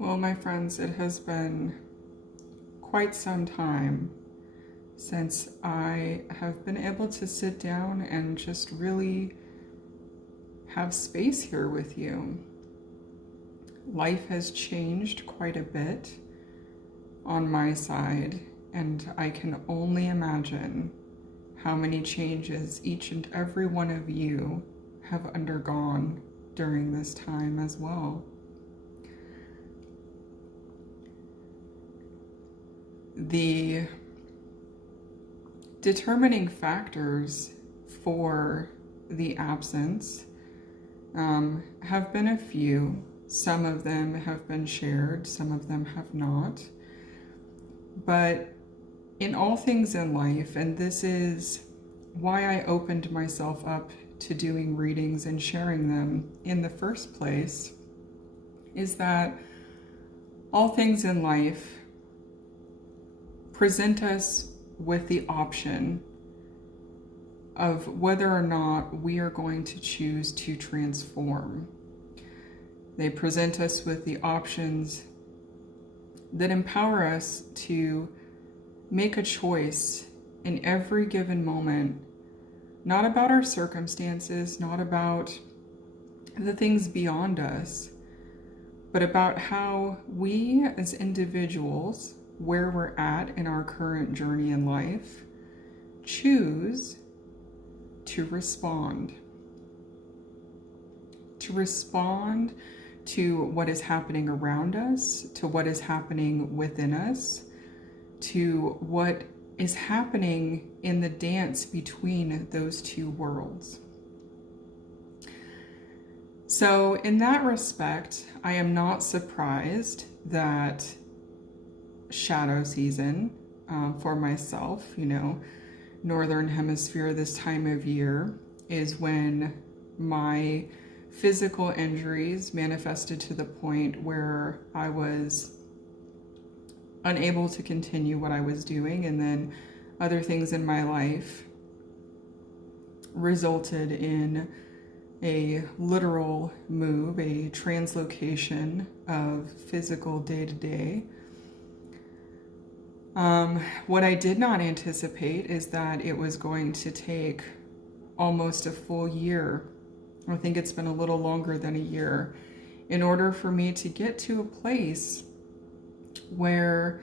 Well, my friends, it has been quite some time since I have been able to sit down and just really have space here with you. Life has changed quite a bit on my side, and I can only imagine how many changes each and every one of you have undergone during this time as well. The determining factors for the absence have been a few. Some of them have been shared, some of them have not. But in all things in life, and this is why I opened myself up to doing readings and sharing them in the first place, is that all things in life present us with the option of whether or not we are going to choose to transform. They present us with the options that empower us to make a choice in every given moment, not about our circumstances, not about the things beyond us, but about how we as individuals, where we're at in our current journey in life, choose to respond. To respond to what is happening around us, to what is happening within us, to what is happening in the dance between those two worlds. So in that respect, I am not surprised that shadow season for myself, Northern Hemisphere this time of year is when my physical injuries manifested to the point where I was unable to continue what I was doing, and then other things in my life resulted in a literal move, a translocation of physical day-to-day. What I did not anticipate is that it was going to take almost a full year. I think it's been a little longer than a year in order for me to get to a place where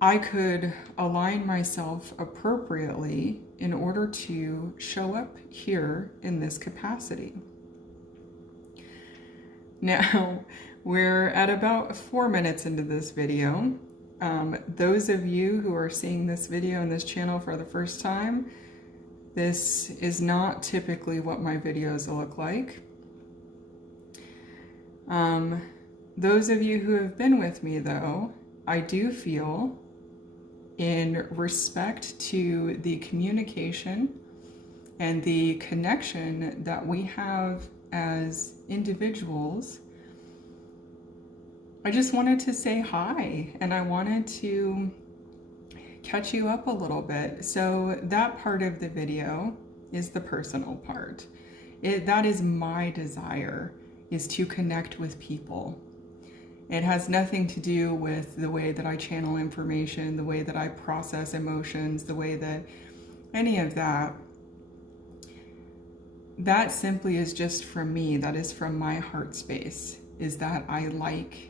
I could align myself appropriately in order to show up here in this capacity. Now, we're at about 4 minutes into this video. Those of you who are seeing this video and this channel for the first time, this is not typically what my videos look like. Those of you who have been with me, though, I do feel, in respect to the communication and the connection that we have as individuals, I just wanted to say hi, and I wanted to catch you up a little bit. So that part of the video is the personal part. That is my desire, is to connect with people. It has nothing to do with the way that I channel information, the way that I process emotions, the way that any of that. That simply is just from me. That is from my heart space, is that I like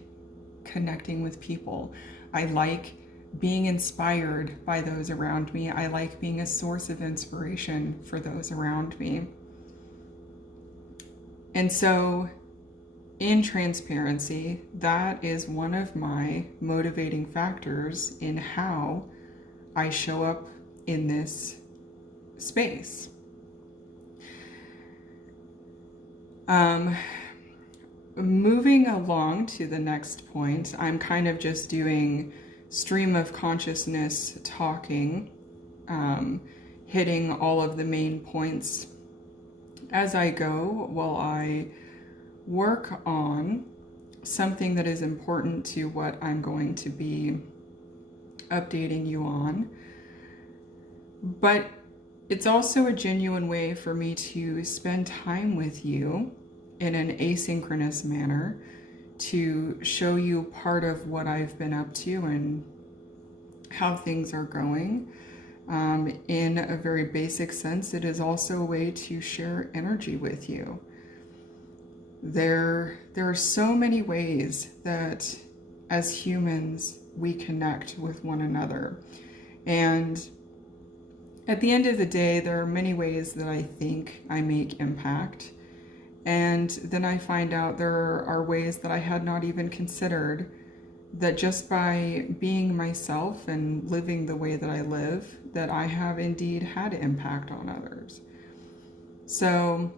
connecting with people. I like being inspired by those around me. I like being a source of inspiration for those around me. And so, in transparency, that is one of my motivating factors in how I show up in this space. Moving along to the next point, I'm kind of just doing stream of consciousness talking, hitting all of the main points as I go while I work on something that is important to what I'm going to be updating you on. But it's also a genuine way for me to spend time with you in an asynchronous manner, to show you part of what I've been up to and how things are going. In a very basic sense, it is also a way to share energy with you. There are so many ways that as humans we connect with one another. And at the end of the day, there are many ways that I think I make impact. And then I find out there are ways that I had not even considered, that just by being myself and living the way that I live, that I have indeed had impact on others. So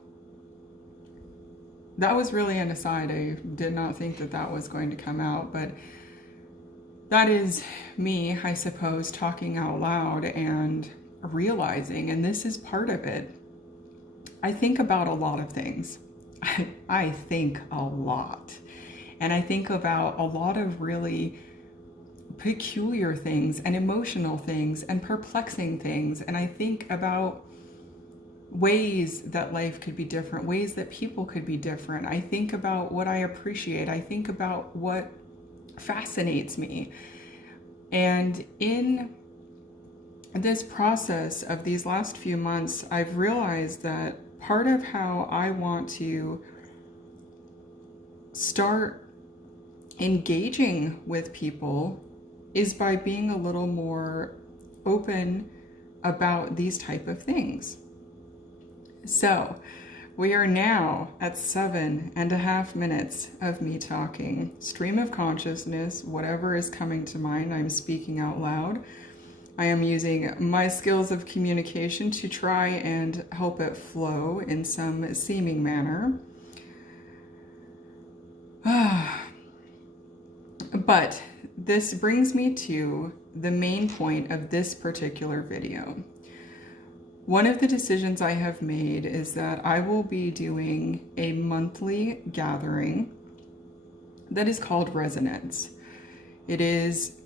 that was really an aside. I did not think that that was going to come out, but that is me, I suppose, talking out loud and realizing, and this is part of it. I think about a lot of things. I think a lot. And I think about a lot of really peculiar things and emotional things and perplexing things. And I think about ways that life could be different, ways that people could be different. I think about what I appreciate. I think about what fascinates me. And in this process of these last few months, I've realized that part of how I want to start engaging with people is by being a little more open about these type of things. So we are now at 7.5 minutes of me talking. Stream of consciousness, whatever is coming to mind, I'm speaking out loud. I am using my skills of communication to try and help it flow in some seeming manner. But this brings me to the main point of this particular video. One of the decisions I have made is that I will be doing a monthly gathering that is called Resonance. It is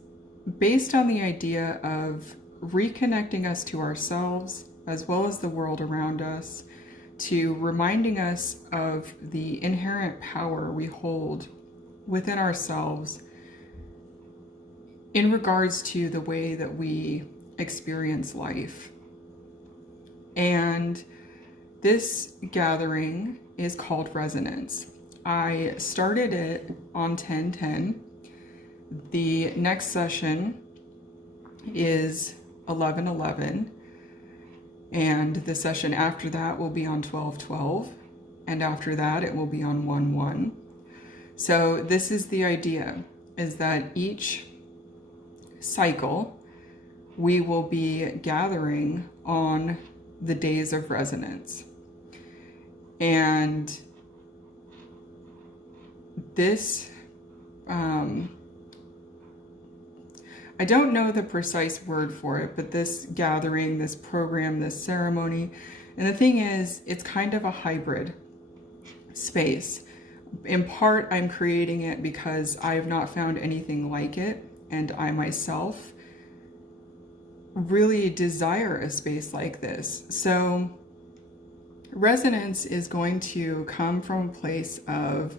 based on the idea of reconnecting us to ourselves as well as the world around us, to reminding us of the inherent power we hold within ourselves in regards to the way that we experience life. And this gathering is called Resonance. I started it on 10/10. The next session is 11/11, and the session after that will be on 12/12, and after that it will be on 1/1. So this is the idea, is that each cycle we will be gathering on the days of resonance. And this I don't know the precise word for it, but this gathering, this program, this ceremony, and the thing is, it's kind of a hybrid space. In part, I'm creating it because I have not found anything like it, and I myself really desire a space like this. So resonance is going to come from a place of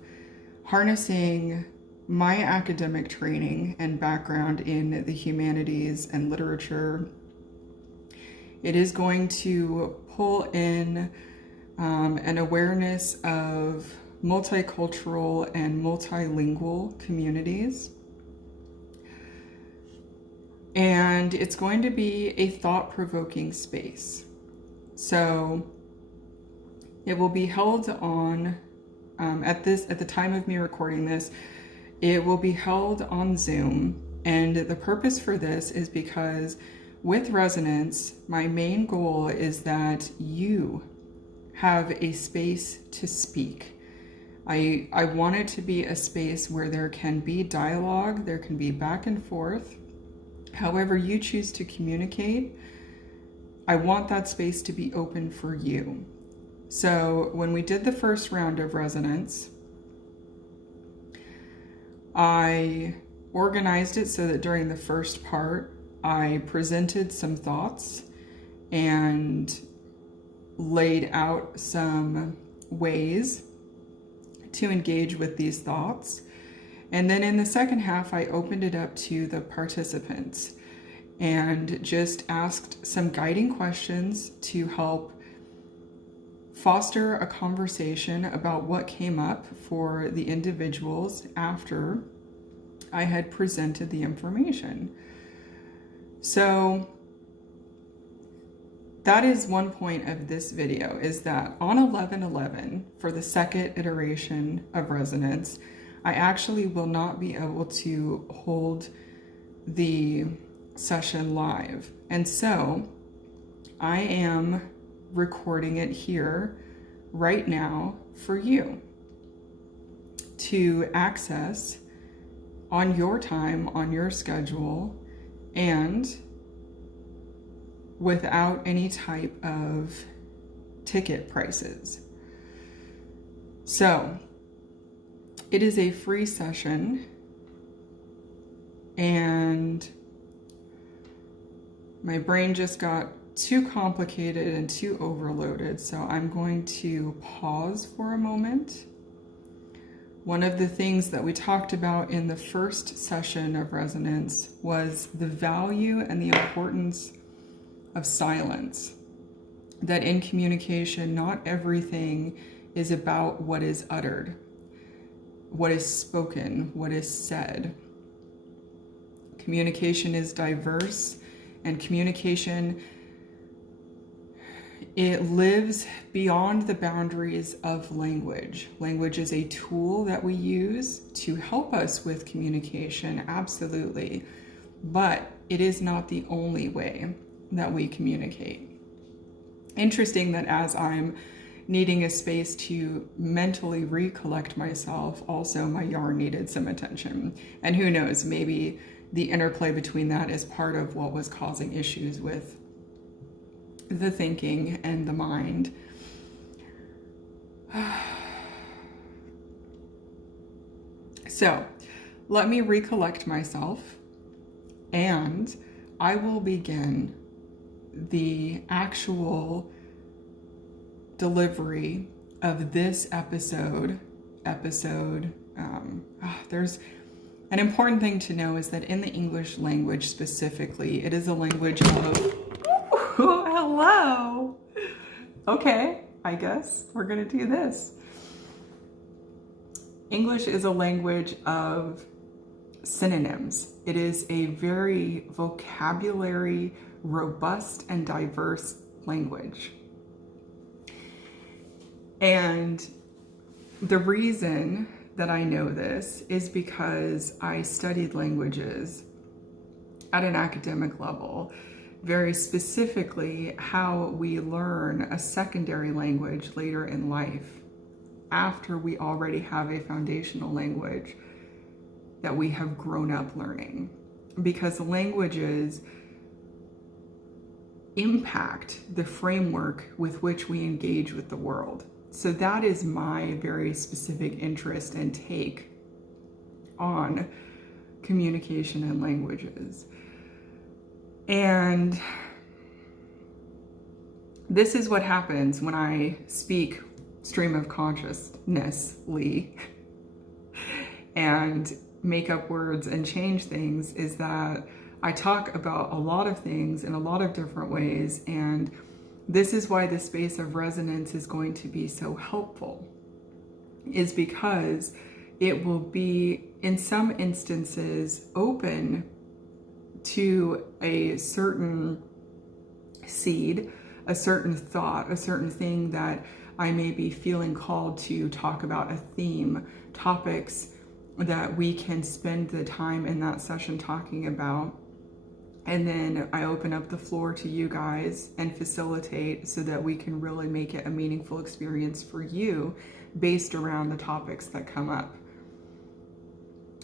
harnessing my academic training and background in the humanities and literature. It is going to pull in an awareness of multicultural and multilingual communities. And it's going to be a thought-provoking space. So it will be held on, at the time of me recording this, it will be held on Zoom. And the purpose for this is because with Resonance, my main goal is that you have a space to speak. I want it to be a space where there can be dialogue, there can be back and forth. However you choose to communicate, I want that space to be open for you. So when we did the first round of Resonance, I organized it so that during the first part, I presented some thoughts and laid out some ways to engage with these thoughts. And then in the second half, I opened it up to the participants and just asked some guiding questions to help foster a conversation about what came up for the individuals after I had presented the information. So that is one point of this video, is that on 11/11, for the second iteration of resonance, I actually will not be able to hold the session live. And so I am recording it here right now for you to access on your time, on your schedule, and without any type of ticket prices. So it is a free session, and my brain just got too complicated and too overloaded, so I'm going to pause for a moment. One of the things that we talked about in the first session of resonance was the value and the importance of silence. That in communication, not everything is about what is uttered, what is spoken, what is said. Communication is diverse, and communication, it lives beyond the boundaries of language. Language is a tool that we use to help us with communication, absolutely, but it is not the only way that we communicate. Interesting that as I'm needing a space to mentally recollect myself, also my yarn needed some attention. And who knows, maybe the interplay between that is part of what was causing issues with the thinking and the mind. So let me recollect myself, and I will begin the actual delivery of this episode. There's an important thing to know, is that in the English language specifically, it is a language of hello. Okay, I guess we're gonna do this. English is a language of synonyms. It is a very vocabulary robust and diverse language. And the reason that I know this is because I studied languages at an academic level, very specifically how we learn a secondary language later in life, after we already have a foundational language that we have grown up learning. Because languages impact the framework with which we engage with the world. So that is my very specific interest and take on communication and languages. And this is what happens when I speak stream of consciously and make up words and change things, is that I talk about a lot of things in a lot of different ways, and this is why the space of resonance is going to be so helpful, is because it will be, in some instances, open to a certain seed, a certain thought, a certain thing that I may be feeling called to talk about, a theme, topics that we can spend the time in that session talking about. And then I open up the floor to you guys and facilitate so that we can really make it a meaningful experience for you based around the topics that come up.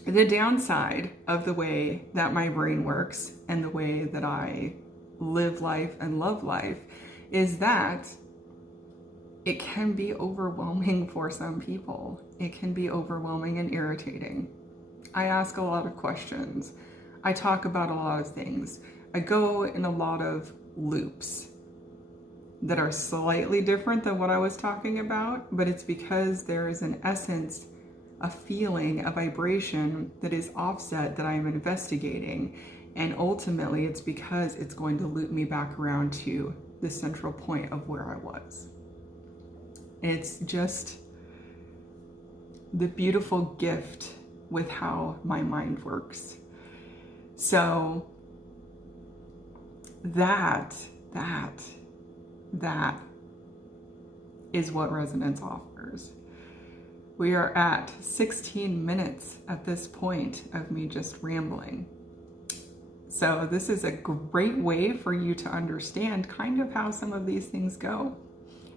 The downside of the way that my brain works and the way that I live life and love life is that it can be overwhelming for some people. It can be overwhelming and irritating. I ask a lot of questions. I talk about a lot of things. I go in a lot of loops that are slightly different than what I was talking about, but it's because there is an essence a feeling, a vibration that is offset that I am investigating. And ultimately, it's because it's going to loop me back around to the central point of where I was. It's just the beautiful gift with how my mind works. So that is what resonance offers. We are at 16 minutes at this point of me just rambling. So this is a great way for you to understand kind of how some of these things go.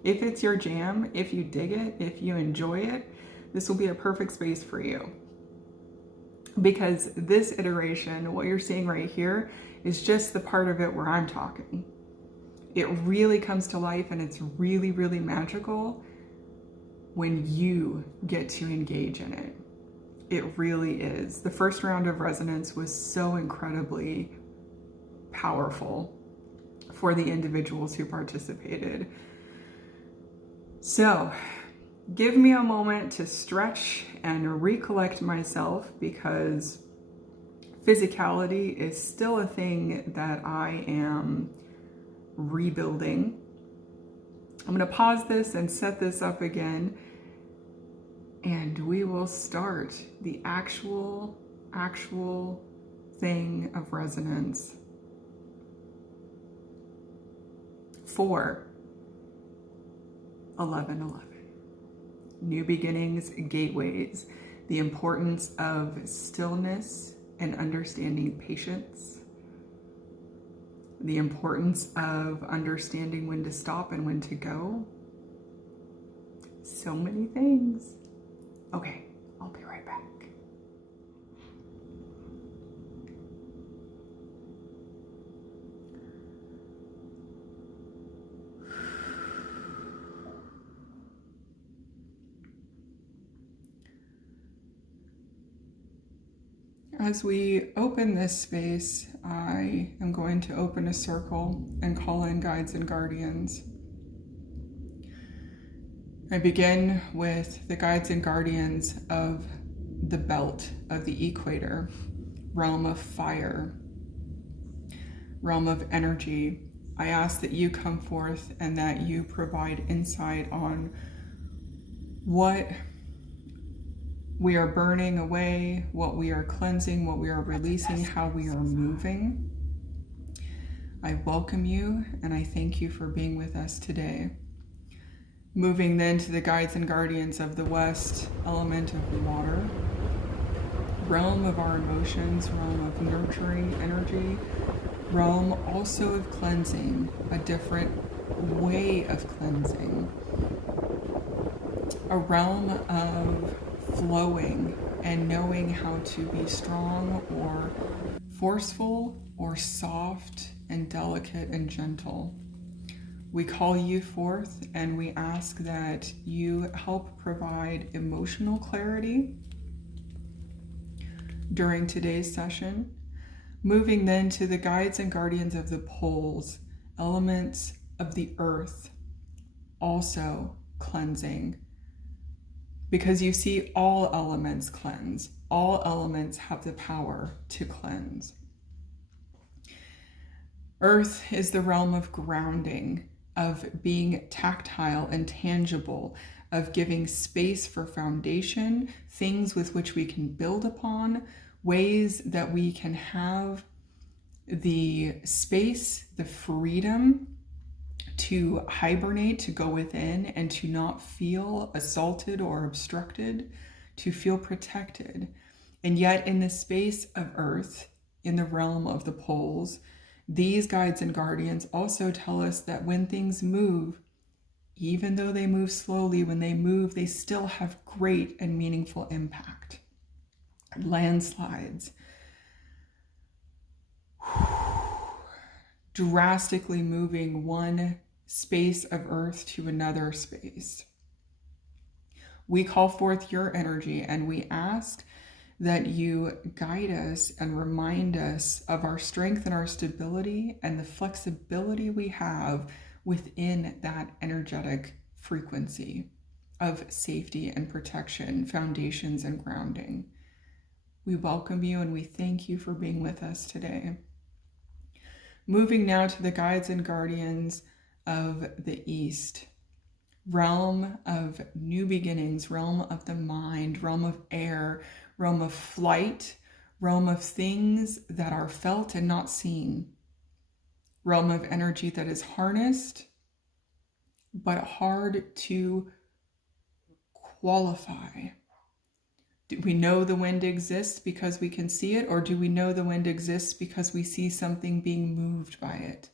If it's your jam, if you dig it, if you enjoy it, this will be a perfect space for you. Because this iteration, what you're seeing right here, is just the part of it where I'm talking. It really comes to life, and it's really, really magical when you get to engage in it. It really is. The first round of resonance was so incredibly powerful for the individuals who participated. So give me a moment to stretch and recollect myself, because physicality is still a thing that I am rebuilding. I'm going to pause this and set this up again, and we will start the actual thing of resonance for 11:11. New beginnings, gateways, the importance of stillness and understanding patience, the importance of understanding when to stop and when to go. So many things. Okay, I'll be right back. As we open this space, I am going to open a circle and call in guides and guardians. I begin with the guides and guardians of the belt of the equator, realm of fire, realm of energy. I ask that you come forth and that you provide insight on what we are burning away, what we are cleansing, what we are releasing, how we are moving. I welcome you and I thank you for being with us today. Moving then to the guides and guardians of the West, element of water, realm of our emotions, realm of nurturing energy, realm also of cleansing, a different way of cleansing, a realm of flowing and knowing how to be strong or forceful or soft and delicate and gentle. We call you forth and we ask that you help provide emotional clarity during today's session. Moving then to the guides and guardians of the poles, elements of the earth, also cleansing. Because you see, all elements cleanse. All elements have the power to cleanse. Earth is the realm of grounding, of being tactile and tangible, of giving space for foundation, things with which we can build upon, ways that we can have the space, the freedom to hibernate, to go within and to not feel assaulted or obstructed, to feel protected. And yet in the space of earth, in the realm of the poles, these guides and guardians also tell us that when things move, even though they move slowly, when they move, they still have great and meaningful impact. Landslides, drastically moving one space of earth to another space. We call forth your energy and we ask that you guide us and remind us of our strength and our stability and the flexibility we have within that energetic frequency. of safety and protection, foundations and grounding. We welcome you and we thank you for being with us today. Moving now to the guides and guardians of the East, realm of new beginnings, realm of the mind, realm of air, realm of flight, realm of things that are felt and not seen, realm of energy that is harnessed but hard to qualify. Do we know the wind exists because we can see it, or do we know the wind exists because we see something being moved by it?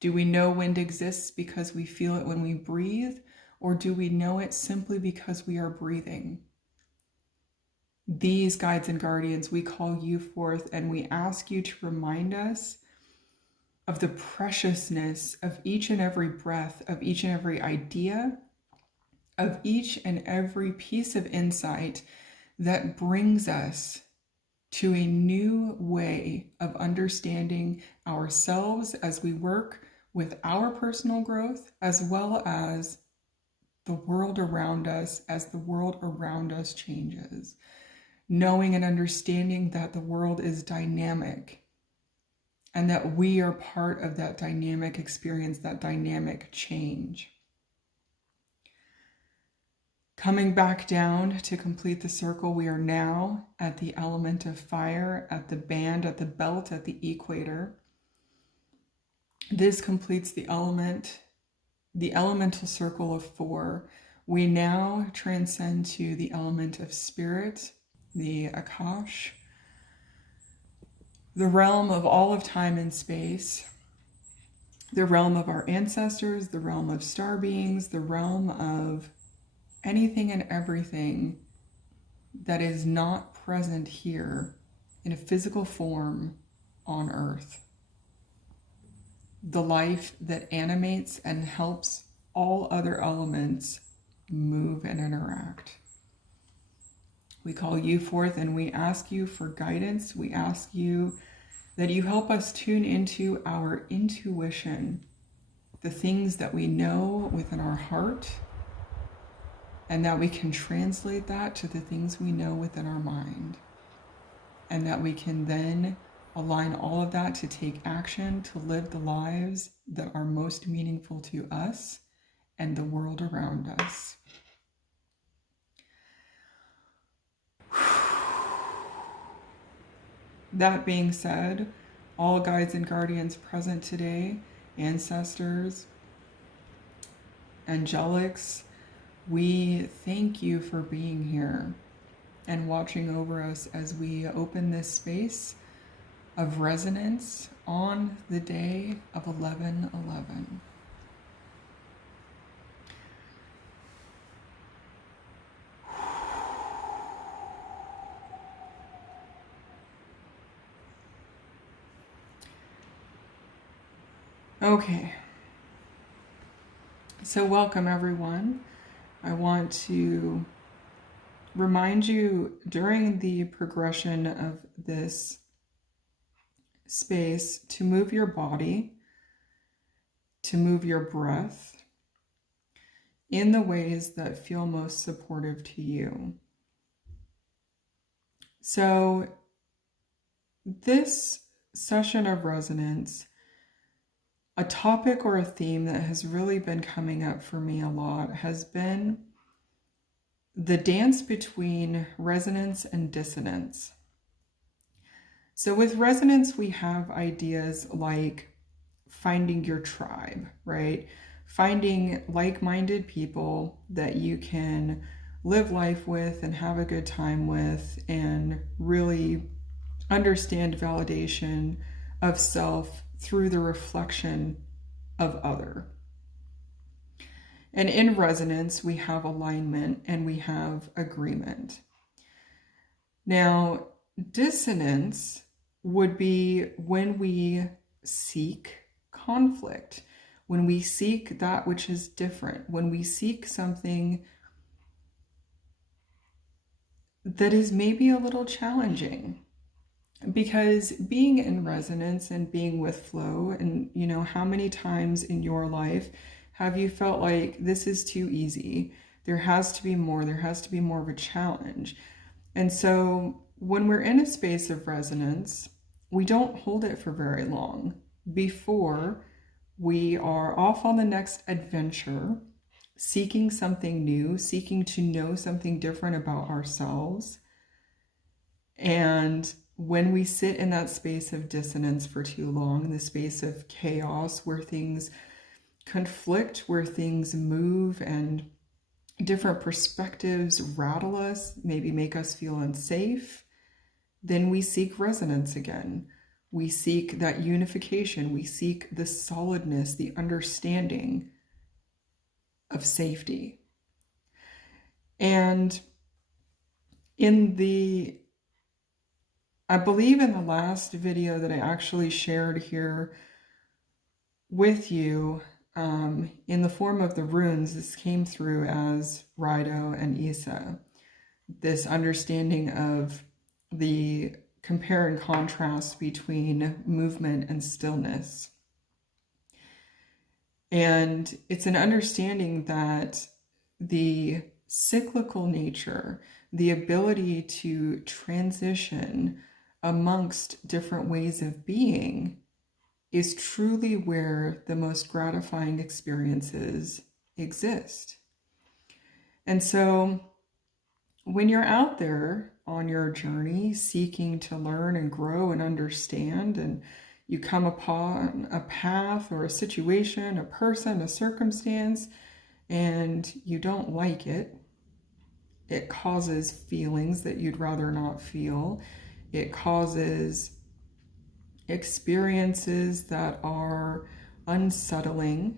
Do we know wind exists because we feel it when we breathe, or do we know it simply because we are breathing? These guides and guardians, we call you forth and we ask you to remind us of the preciousness of each and every breath, of each and every idea, of each and every piece of insight that brings us to a new way of understanding ourselves as we work with our personal growth, as well as the world around us as the world around us changes. Knowing and understanding that the world is dynamic and that we are part of that dynamic experience, that dynamic change. Coming back down to complete the circle, we are now at the element of fire, at the band, at the belt, at the equator. This completes the elemental circle of 4. We now transcend to the element of spirit, the Akash, the realm of all of time and space, the realm of our ancestors, the realm of star beings, the realm of anything and everything that is not present here in a physical form on Earth. The life that animates and helps all other elements move and interact. We call you forth and we ask you for guidance. We ask you that you help us tune into our intuition, the things that we know within our heart, and that we can translate that to the things we know within our mind, and that we can then align all of that to take action, to live the lives that are most meaningful to us and the world around us. That being said, all guides and guardians present today, ancestors, angelics, we thank you for being here and watching over us as we open this space of resonance on the day of 11/11. Okay, so welcome everyone. I want to remind you during the progression of this space to move your body, to move your breath in the ways that feel most supportive to you. So this session of resonance, a topic or a theme that has really been coming up for me a lot has been the dance between resonance and dissonance. So with resonance, we have ideas like finding your tribe, right? Finding like-minded people that you can live life with and have a good time with and really understand validation of self through the reflection of other. And in resonance, we have alignment and we have agreement. Now, dissonance would be when we seek conflict, when we seek that which is different, when we seek something that is maybe a little challenging. Because being in resonance and being with flow, and how many times in your life have you felt like this is too easy? There has to be more. There has to be more of a challenge. And so when we're in a space of resonance, we don't hold it for very long before we are off on the next adventure, seeking something new, seeking to know something different about ourselves. And when we sit in that space of dissonance for too long, the space of chaos where things conflict, where things move and different perspectives rattle us, maybe make us feel unsafe, then we seek resonance again. We seek that unification. We seek the solidness, the understanding of safety. And I believe in the last video that I actually shared here with you, in the form of the runes, this came through as Rido and Isa. This understanding of the compare and contrast between movement and stillness. And it's an understanding that the cyclical nature, the ability to transition amongst different ways of being, is truly where the most gratifying experiences exist. And so when you're out there on your journey, seeking to learn and grow and understand, and you come upon a path or a situation, a person, a circumstance, and you don't like it, it causes feelings that you'd rather not feel. It causes experiences that are unsettling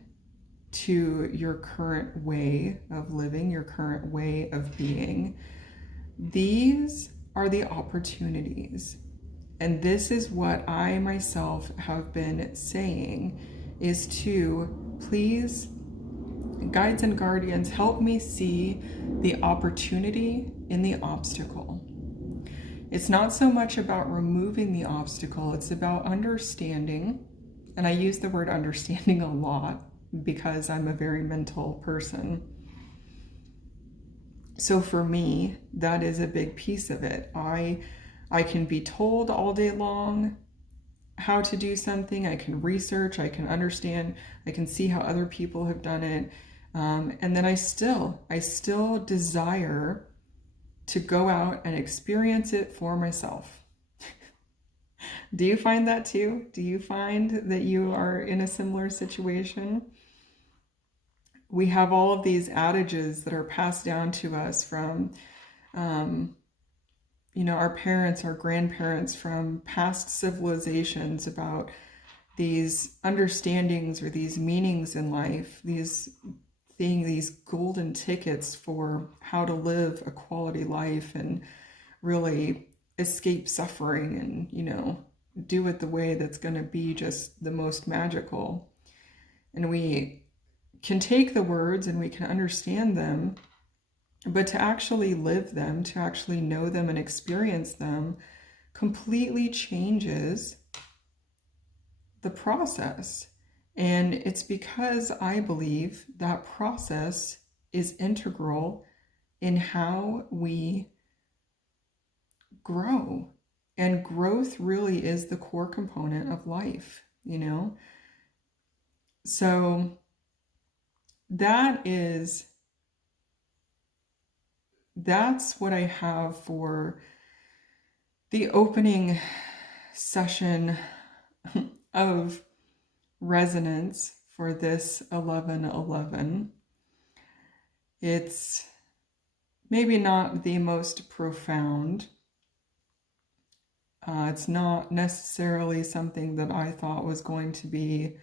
to your current way of living, your current way of being. These are the opportunities. And this is what I myself have been saying, is to please, guides and guardians, help me see the opportunity in the obstacle. It's not so much about removing the obstacle, it's about understanding. And I use the word understanding a lot because I'm a very mental person. So for me, that is a big piece of it. I can be told all day long how to do something. I can research, I can understand, I can see how other people have done it. And then I still desire to go out and experience it for myself. Do you find that too? Do you find that you are in a similar situation? We have all of these adages that are passed down to us from, our parents, our grandparents, from past civilizations about these understandings or these meanings in life, these being these golden tickets for how to live a quality life and really escape suffering and, do it the way that's going to be just the most magical. And we can take the words and we can understand them, but to actually live them, to actually know them and experience them, completely changes the process. And it's because I believe that process is integral in how we grow. And growth really is the core component of life, So that's what I have for the opening session of resonance for this 11/11. It's maybe not the most profound. It's not necessarily something that I thought was going to be,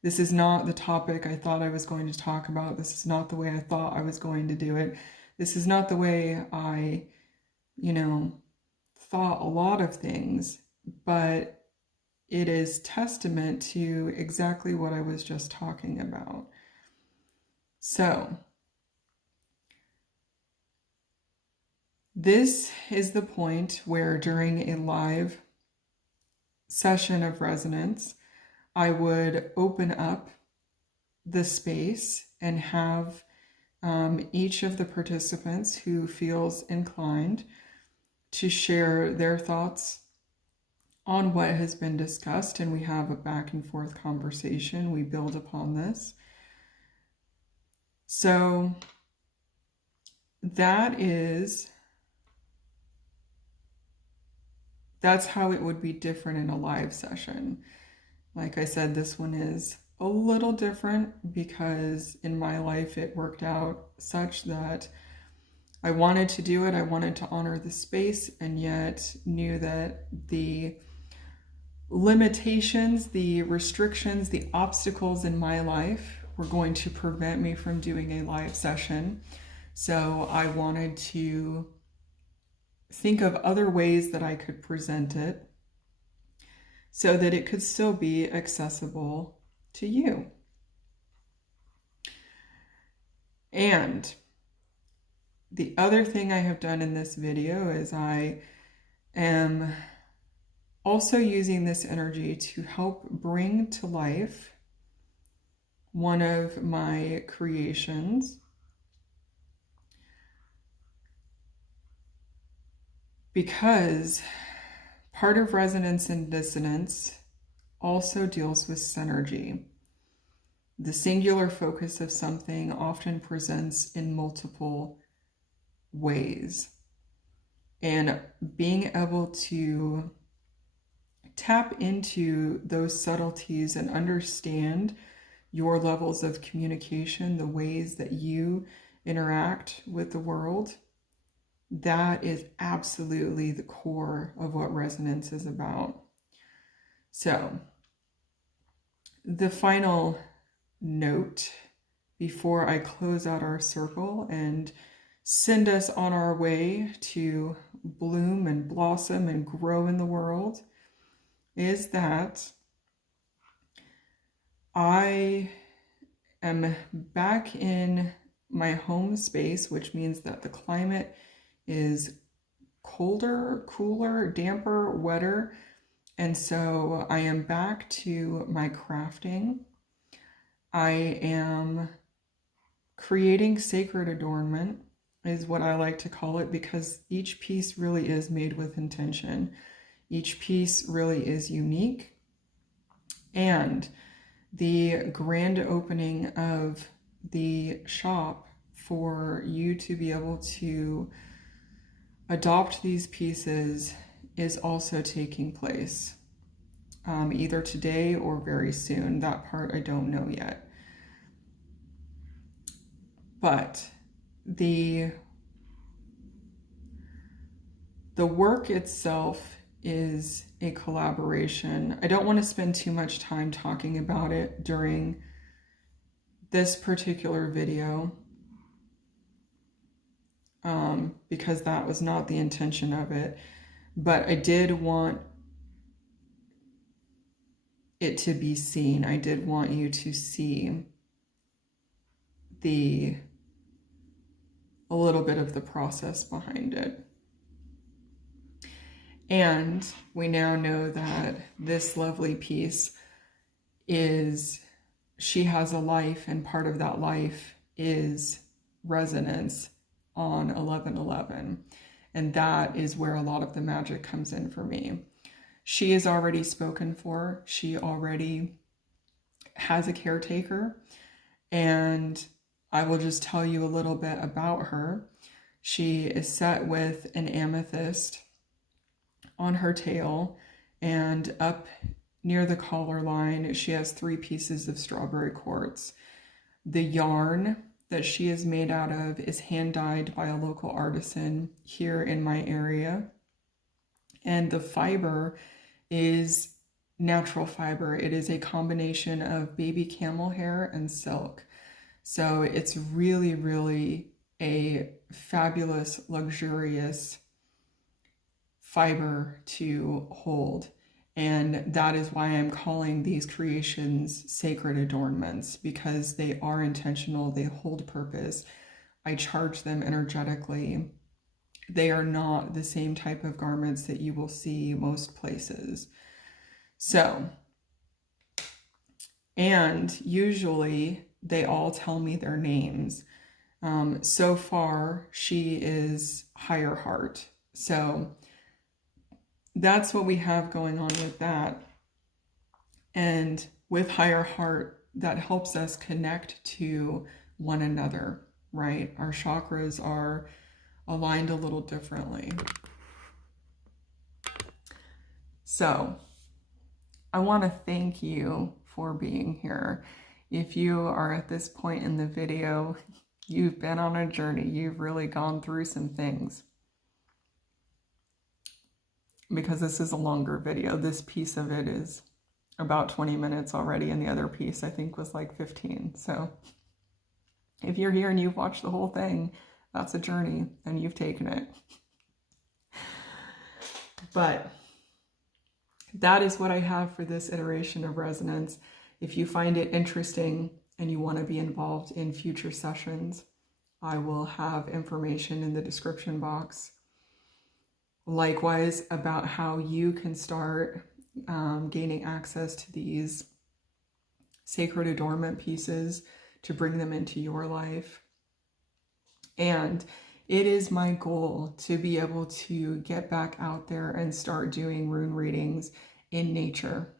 this is not the topic I thought I was going to talk about. This is not the way I thought I was going to do it. This is not the way I, thought a lot of things, but it is testament to exactly what I was just talking about. So, this is the point where during a live session of resonance, I would open up the space and have each of the participants who feels inclined to share their thoughts on what has been discussed, and we have a back and forth conversation. We build upon this. So that's how it would be different in a live session. Like I said, this one is a little different because in my life it worked out such that I wanted to do it. I wanted to honor the space, and yet knew that the limitations, the restrictions, the obstacles in my life were going to prevent me from doing a live session. So I wanted to think of other ways that I could present it so that it could still be accessible to you. And the other thing I have done in this video is I am also using this energy to help bring to life one of my creations, because part of resonance and dissonance also deals with synergy. The singular focus of something often presents in multiple ways, and being able to tap into those subtleties and understand your levels of communication, the ways that you interact with the world, that is absolutely the core of what resonance is about. So, the final note before I close out our circle and send us on our way to bloom and blossom and grow in the world is that I am back in my home space, which means that the climate is colder, cooler, damper, wetter. And so I am back to my crafting. I am creating sacred adornment, is what I like to call it, because each piece really is made with intention. Each piece really is unique. And the grand opening of the shop for you to be able to adopt these pieces is also taking place, either today or very soon. That part I don't know yet. But the work itself is a collaboration. I don't want to spend too much time talking about it during this particular video, because that was not the intention of it. But I did want it to be seen. I did want you to see a little bit of the process behind it. And we now know that this lovely piece she has a life, and part of that life is resonance on 11/11. And that is where a lot of the magic comes in for me. She is already spoken for. She already has a caretaker. And I will just tell you a little bit about her. She is set with an amethyst on her tail, and up near the collar line she has 3 pieces of strawberry quartz. The yarn that she is made out of is hand dyed by a local artisan here in my area, and the fiber is natural fiber. It is a combination of baby camel hair and silk. So it's really, really a fabulous, luxurious fiber to hold. And that is why I'm calling these creations sacred adornments, because they are intentional, they hold purpose. I charge them energetically. They are not the same type of garments that you will see most places. So, and usually they all tell me their names. So far, she is higher heart. So that's what we have going on with that. And with higher heart, that helps us connect to one another, right? Our chakras are aligned a little differently. So I want to thank you for being here. If you are at this point in the video, you've been on a journey. You've really gone through some things. Because this is a longer video, this piece of it is about 20 minutes already, and the other piece I think was like 15. So if you're here and you've watched the whole thing, that's a journey and you've taken it. But that is what I have for this iteration of resonance. If you find it interesting and you want to be involved in future sessions, I will have information in the description box. Likewise, about how you can start gaining access to these sacred adornment pieces to bring them into your life. And it is my goal to be able to get back out there and start doing rune readings in nature,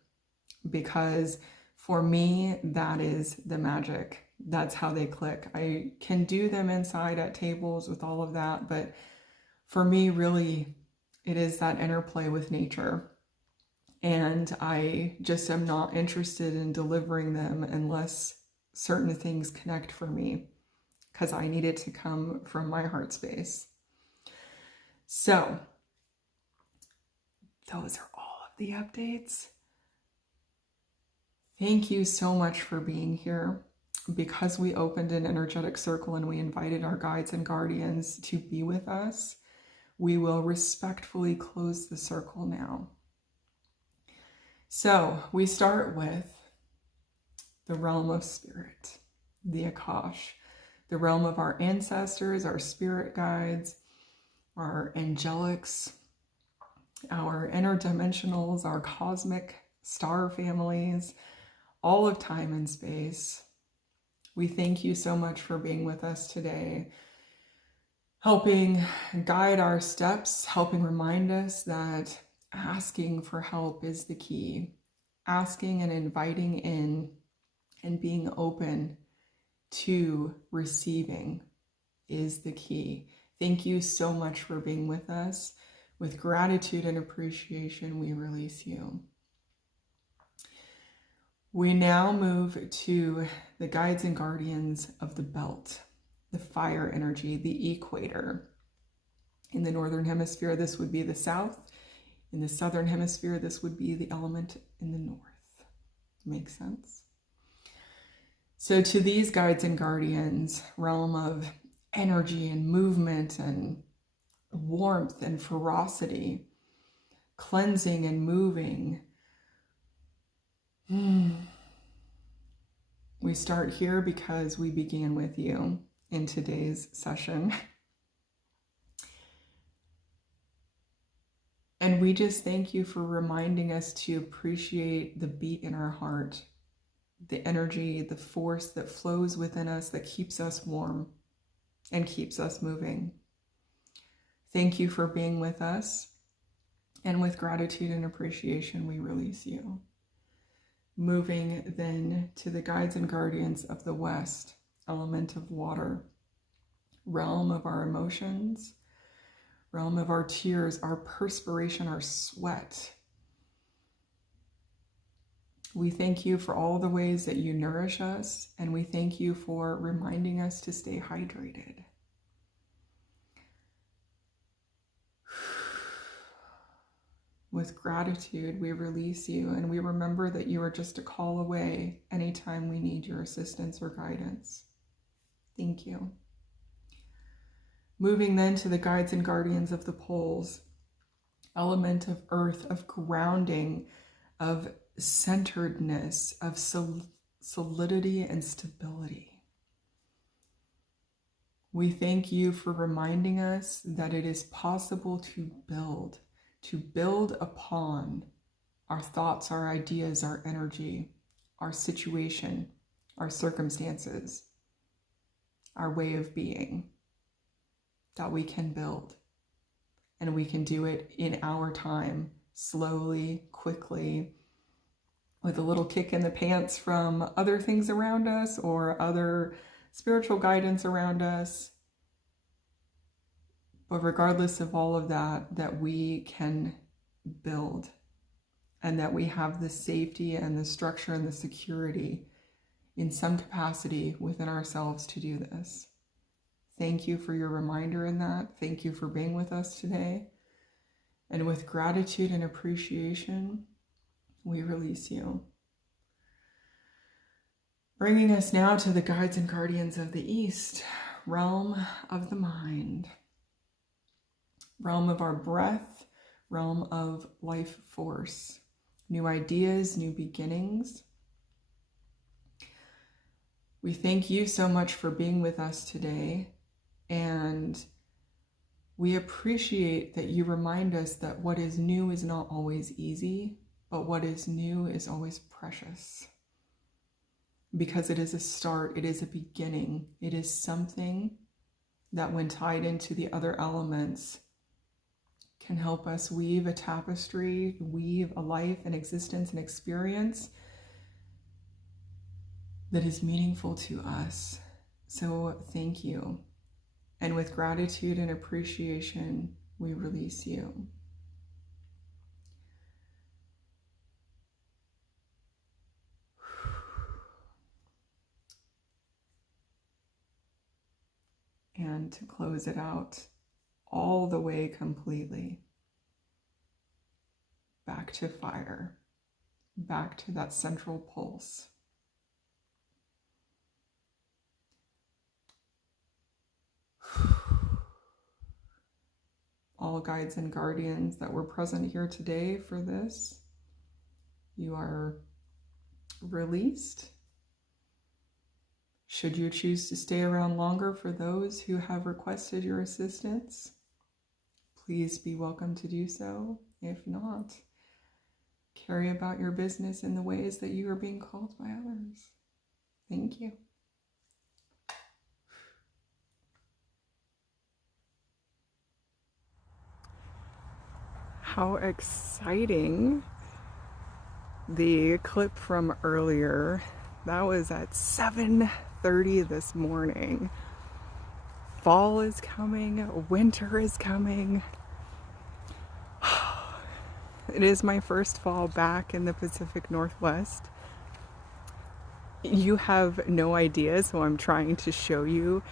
because for me, that is the magic. That's how they click. I can do them inside at tables with all of that, but for me, really, it is that interplay with nature. And I just am not interested in delivering them unless certain things connect for me, because I need it to come from my heart space. So those are all of the updates. Thank you so much for being here. Because we opened an energetic circle and we invited our guides and guardians to be with us, we will respectfully close the circle now. So we start with the realm of spirit, the Akash, the realm of our ancestors, our spirit guides, our angelics, our interdimensionals, our cosmic star families, all of time and space. We thank you so much for being with us today, helping guide our steps, helping remind us that asking for help is the key. Asking and inviting in and being open to receiving is the key. Thank you so much for being with us. With gratitude and appreciation, we release you. We now move to the guides and guardians of the belt, the fire energy, the equator. In the northern hemisphere, this would be the south. In the southern hemisphere, this would be the element in the north. Makes sense? So to these guides and guardians, realm of energy and movement and warmth and ferocity, cleansing and moving. We start here because we began with you in today's session. And we just thank you for reminding us to appreciate the beat in our heart, the energy, the force that flows within us that keeps us warm and keeps us moving. Thank you for being with us. And with gratitude and appreciation, we release you. Moving then to the guides and guardians of the West, element of water, realm of our emotions, realm of our tears, our perspiration, our sweat. We thank you for all the ways that you nourish us, and we thank you for reminding us to stay hydrated. With gratitude, we release you, and we remember that you are just a call away anytime we need your assistance or guidance. Thank you. Moving then to the guides and guardians of the poles, element of earth, of grounding, of centeredness, of solidity and stability. We thank you for reminding us that it is possible to build upon our thoughts, our ideas, our energy, our situation, our circumstances, our way of being, that we can build. And we can do it in our time, slowly, quickly, with a little kick in the pants from other things around us or other spiritual guidance around us. But regardless of all of that, that we can build, and that we have the safety and the structure and the security in some capacity within ourselves to do this. Thank you for your reminder in that. Thank you for being with us today. And with gratitude and appreciation, we release you. Bringing us now to the guides and guardians of the East, realm of the mind, realm of our breath, realm of life force, new ideas, new beginnings. We thank you so much for being with us today, and we appreciate that you remind us that what is new is not always easy, but what is new is always precious. Because it is a start, it is a beginning, it is something that when tied into the other elements can help us weave a tapestry, weave a life, an existence, an experience that is meaningful to us. So thank you. And with gratitude and appreciation, we release you. And to close it out all the way completely, back to fire, back to that central pulse. All guides and guardians that were present here today for this, you are released. Should you choose to stay around longer for those who have requested your assistance, please be welcome to do so. If not, carry about your business in the ways that you are being called by others. Thank you. How exciting. The clip from earlier, that was at 7:30 this morning. Fall is coming, winter is coming. It is my first fall back in the Pacific Northwest. You have no idea, so I'm trying to show you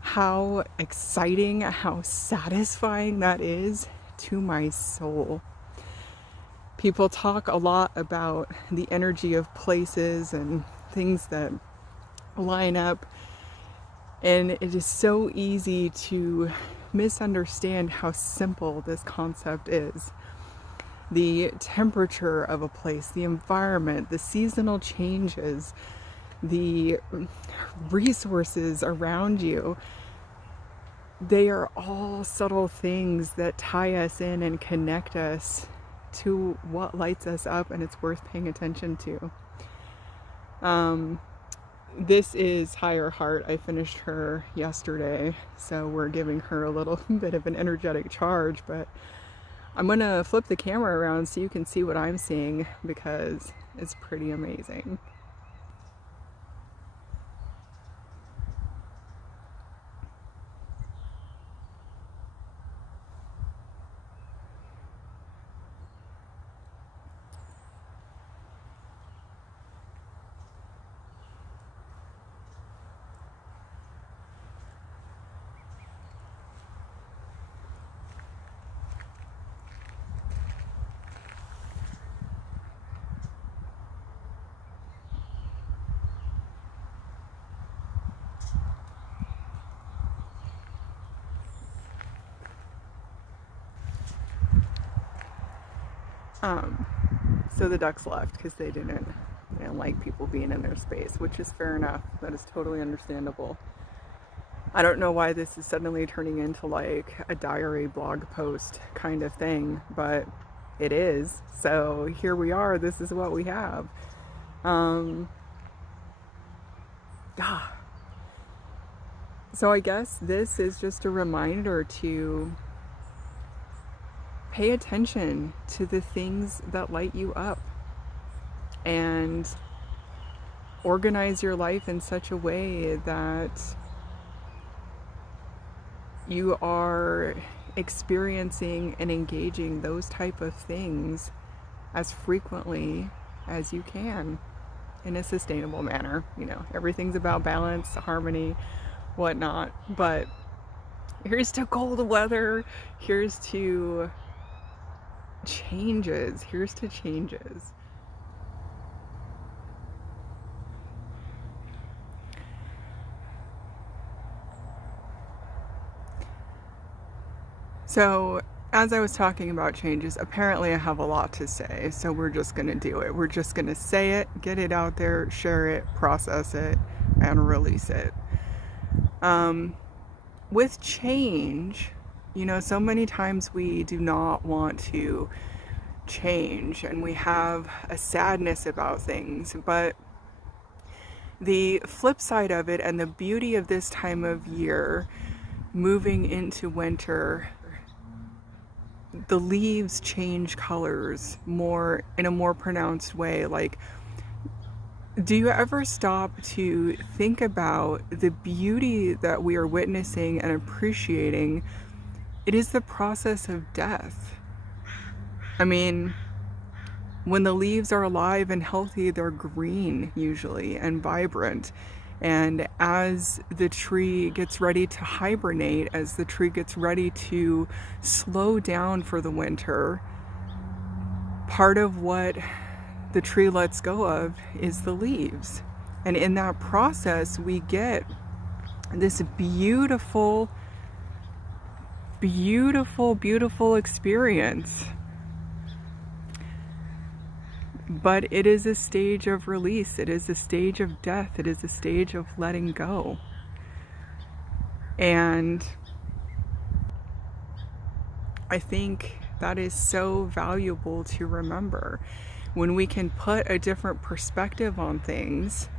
how exciting, how satisfying that is to my soul. People talk a lot about the energy of places and things that line up, and it is so easy to misunderstand how simple this concept is. The temperature of a place, the environment, the seasonal changes, the resources around you, they are all subtle things that tie us in and connect us to what lights us up, and it's worth paying attention to. This is Higher Heart. I finished her yesterday, so we're giving her a little bit of an energetic charge, but I'm gonna flip the camera around so you can see what I'm seeing, because it's pretty amazing. So the ducks left because they didn't like people being in their space, which is fair enough. That is totally understandable. I don't know why this is suddenly turning into like a diary blog post kind of thing, but it is. So here we are. This is what we have. So I guess this is just a reminder to pay attention to the things that light you up and organize your life in such a way that you are experiencing and engaging those type of things as frequently as you can in a sustainable manner. You know, everything's about balance, harmony, whatnot. But here's to cold weather. Here's to changes. Here's to changes. So, as I was talking about changes, apparently I have a lot to say, so we're just going to do it. We're just going to say it, get it out there, share it, process it, and release it. With change, you know, so many times we do not want to change and we have a sadness about things, but the flip side of it and the beauty of this time of year, moving into winter, the leaves change colors more in a more pronounced way. Like, do you ever stop to think about the beauty that we are witnessing and appreciating? It is the process of death. I mean, when the leaves are alive and healthy, they're green usually and vibrant. And as the tree gets ready to hibernate, as the tree gets ready to slow down for the winter, part of what the tree lets go of is the leaves. And in that process, we get this beautiful, beautiful, beautiful experience. But it is a stage of release. It is a stage of death. It is a stage of letting go. And I think that is so valuable to remember. When we can put a different perspective on things,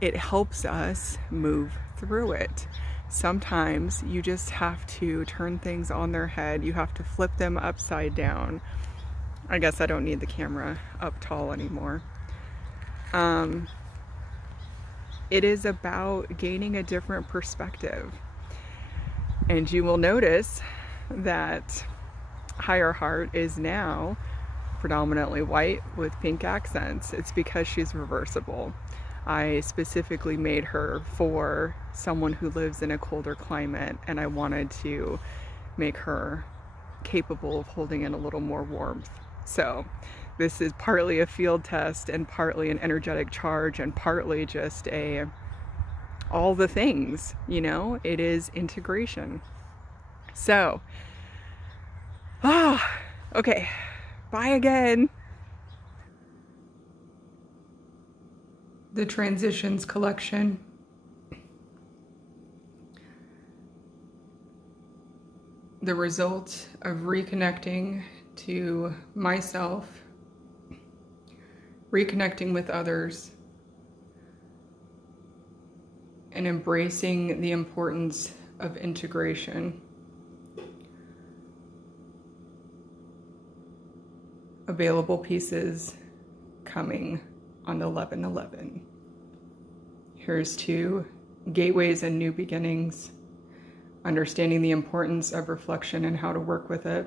it helps us move through it. Sometimes you just have to turn things on their head. You have to flip them upside down. I guess I don't need the camera up tall anymore. It is about gaining a different perspective. And you will notice that Higher Heart is now predominantly white with pink accents. It's because she's reversible. I specifically made her for someone who lives in a colder climate, and I wanted to make her capable of holding in a little more warmth. So this is partly a field test and partly an energetic charge and partly just all the things, you know. It is integration. So, okay, bye again. The Transitions collection. The result of reconnecting to myself, reconnecting with others, and embracing the importance of integration. Available pieces coming on 11/11. Here's to gateways and new beginnings, understanding the importance of reflection and how to work with it.